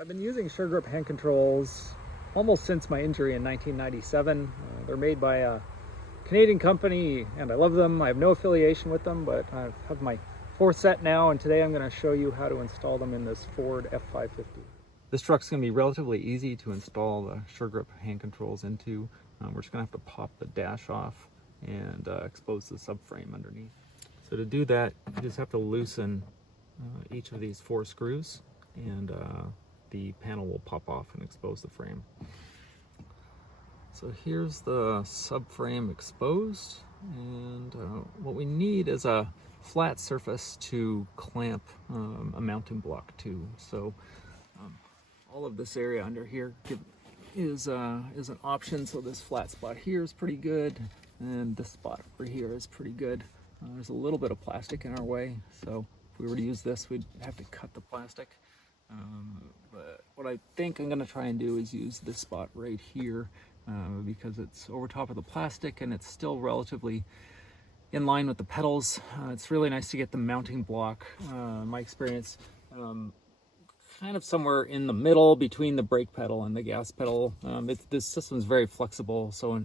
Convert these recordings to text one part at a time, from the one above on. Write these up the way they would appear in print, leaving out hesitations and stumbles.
I've been using SureGrip hand controls almost since my injury in 1997. They're made by a Canadian company and I love them. I have no affiliation with them, but I have my fourth set now, and today I'm going to show you how to install them in this Ford F-550. This truck's going to be relatively easy to install the SureGrip hand controls into. We're just going to have to pop the dash off and expose the subframe underneath. So to do that, you just have to loosen each of these 4 screws, and the panel will pop off and expose the frame. So here's the subframe exposed, and what we need is a flat surface to clamp a mounting block to. So all of this area under here is an option. So this flat spot here is pretty good, and this spot over here is pretty good. There's a little bit of plastic in our way, so if we were to use this, we'd have to cut the plastic. But what I think I'm going to try and do is use this spot right here because it's over top of the plastic and it's still relatively in line with the pedals. It's really nice to get the mounting block, in my experience, kind of somewhere in the middle between the brake pedal and the gas pedal. This system is very flexible, so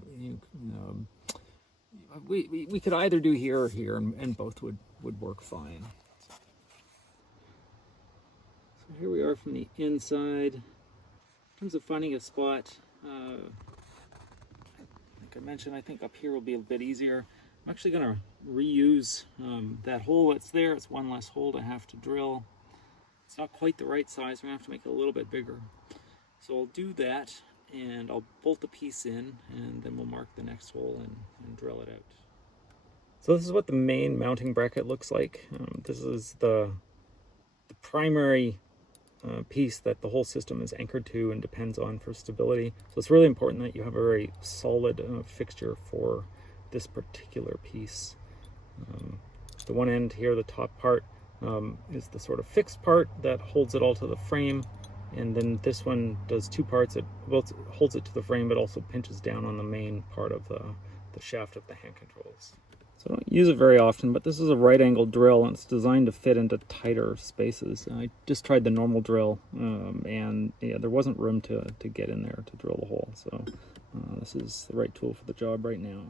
we could either do here or here, and both would work fine. So here we are from the inside. In terms of finding a spot, like I mentioned, I think up here will be a bit easier. I'm actually going to reuse that hole that's there. It's one less hole to have to drill. It's not quite the right size. We're going to have to make it a little bit bigger. So I'll do that, and I'll bolt the piece in, and then we'll mark the next hole and drill it out. So this is what the main mounting bracket looks like. This is the primary piece that the whole system is anchored to and depends on for stability. So it's really important that you have a very solid fixture for this particular piece. The one end here, the top part, is the sort of fixed part that holds it all to the frame, and then this one does 2 parts. It both holds it to the frame but also pinches down on the main part of the shaft of the hand controls. So I don't use it very often, but this is a right angle drill and it's designed to fit into tighter spaces. I just tried the normal drill, and yeah, there wasn't room to get in there to drill the hole. So this is the right tool for the job right now.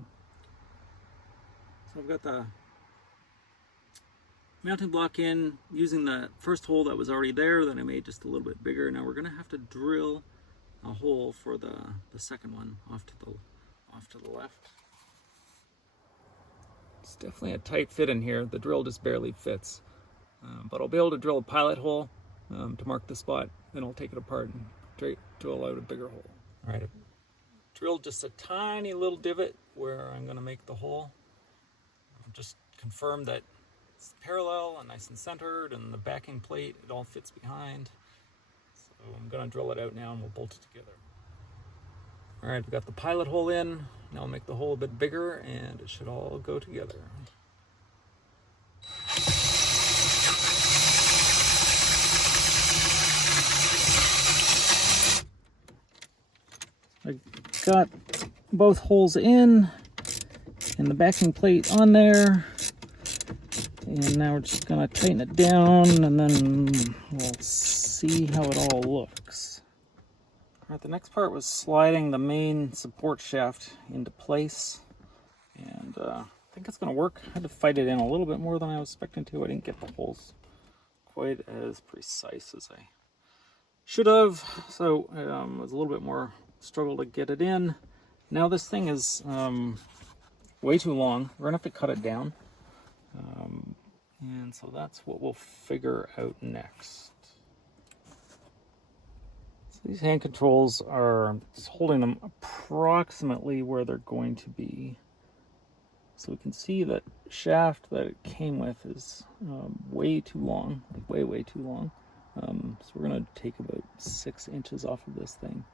So I've got the mounting block in using the first hole that was already there that I made just a little bit bigger. Now we're going to have to drill a hole for the second one off to the left. It's definitely a tight fit in here. The drill just barely fits, but I'll be able to drill a pilot hole to mark the spot. Then I'll take it apart and drill out a bigger hole. All right, I've drilled just a tiny little divot where I'm going to make the hole. Just confirm that it's parallel and nice and centered, and the backing plate, it all fits behind. So I'm going to drill it out now and we'll bolt it together. All right, we've got the pilot hole in. Now I'll make the hole a bit bigger and it should all go together. I got both holes in and the backing plate on there. And now we're just gonna tighten it down and then we'll see how it all looks. All right, the next part was sliding the main support shaft into place, and I think it's gonna work. I had to fight it in a little bit more than I was expecting to. I didn't get the holes quite as precise as I should have, so it was a little bit more struggle to get it in. Now this thing is way too long. We're gonna have to cut it down. And so that's what we'll figure out next. So these hand controls are just holding them approximately where they're going to be. So we can see that shaft that it came with is way too long, like way too long. So we're going to take about 6 inches off of this thing.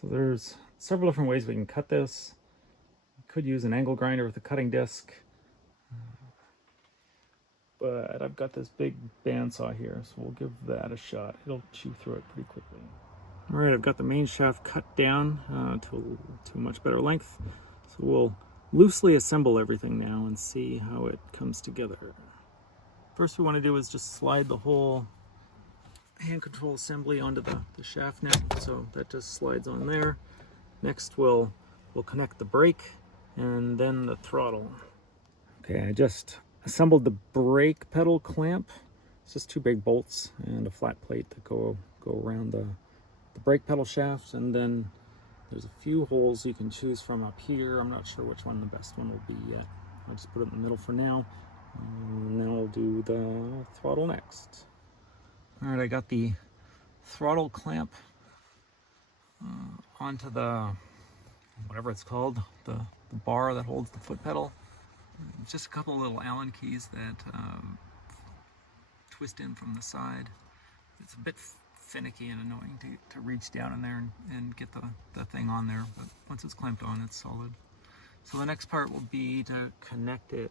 So there's several different ways we can cut this. We could use an angle grinder with a cutting disc. But I've got this big bandsaw here, so we'll give that a shot. It'll chew through it pretty quickly. All right, I've got the main shaft cut down to a much better length. So we'll loosely assemble everything now and see how it comes together. First we want to do is just slide the hole hand control assembly onto the shaft neck, so that just slides on there. Next we'll connect the brake and then the throttle. Okay, I just assembled the brake pedal clamp. It's just 2 big bolts and a flat plate that go around the brake pedal shaft, and then there's a few holes you can choose from up here. I'm not sure which one the best one will be yet. I'll just put it in the middle for now, and then we'll do the throttle next. All right, I got the throttle clamp onto the, whatever it's called, the bar that holds the foot pedal. Just a couple of little Allen keys that twist in from the side. It's a bit finicky and annoying to reach down in there and get the thing on there, but once it's clamped on, it's solid. So the next part will be to connect it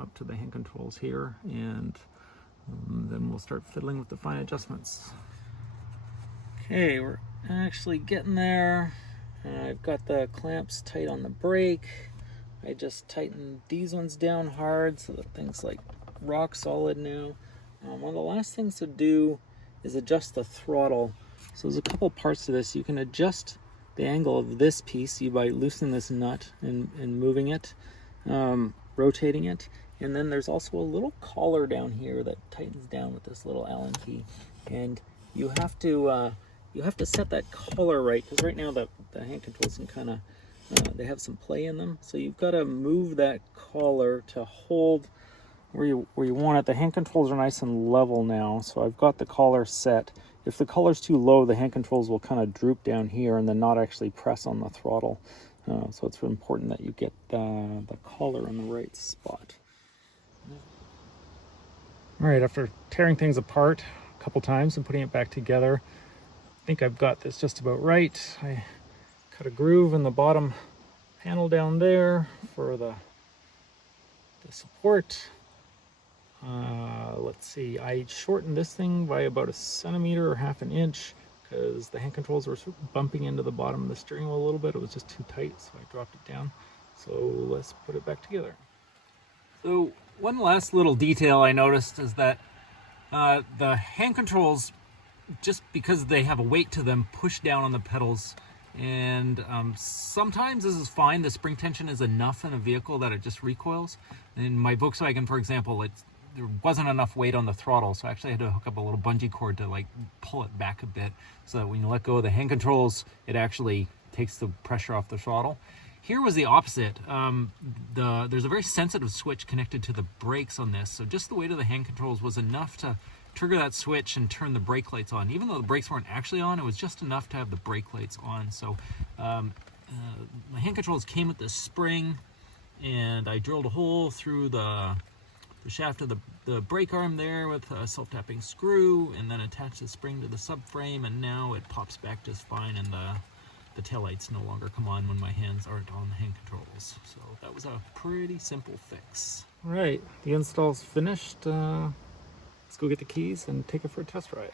up to the hand controls here, and then we'll start fiddling with the fine adjustments. Okay, we're actually getting there. I've got the clamps tight on the brake. I just tightened these ones down hard so that thing's like rock solid now. One of the last things to do is adjust the throttle. So there's a couple parts to this. You can adjust the angle of this piece by loosening this nut and moving it, rotating it. And then there's also a little collar down here that tightens down with this little Allen key. And you have to set that collar right, because right now the hand controls can kind of, they have some play in them. So you've got to move that collar to hold where you want it. The hand controls are nice and level now, so I've got the collar set. If the collar's too low, the hand controls will kind of droop down here and then not actually press on the throttle. So it's important that you get the collar in the right spot. All right, after tearing things apart a couple times and putting it back together, I think I've got this just about right. I cut a groove in the bottom panel down there for the support. Let's see, I shortened this thing by about 1 centimeter or half an inch because the hand controls were sort of bumping into the bottom of the steering wheel a little bit. It was just too tight, so I dropped it down. So let's put it back together. So one last little detail I noticed is that the hand controls, just because they have a weight to them, push down on the pedals. And sometimes this is fine. The spring tension is enough in a vehicle that it just recoils. In my Volkswagen, for example, there wasn't enough weight on the throttle, so I actually had to hook up a little bungee cord to like pull it back a bit, so that when you let go of the hand controls, it actually takes the pressure off the throttle. Here was the opposite. There's a very sensitive switch connected to the brakes on this, so just the weight of the hand controls was enough to trigger that switch and turn the brake lights on. Even though the brakes weren't actually on, it was just enough to have the brake lights on. So my hand controls came with this spring, and I drilled a hole through the shaft of the brake arm there with a self-tapping screw, and then attached the spring to the subframe, and now it pops back just fine, and the taillights no longer come on when my hands aren't on the hand controls. So that was a pretty simple fix. All right, the install's finished. Let's go get the keys and take it for a test ride.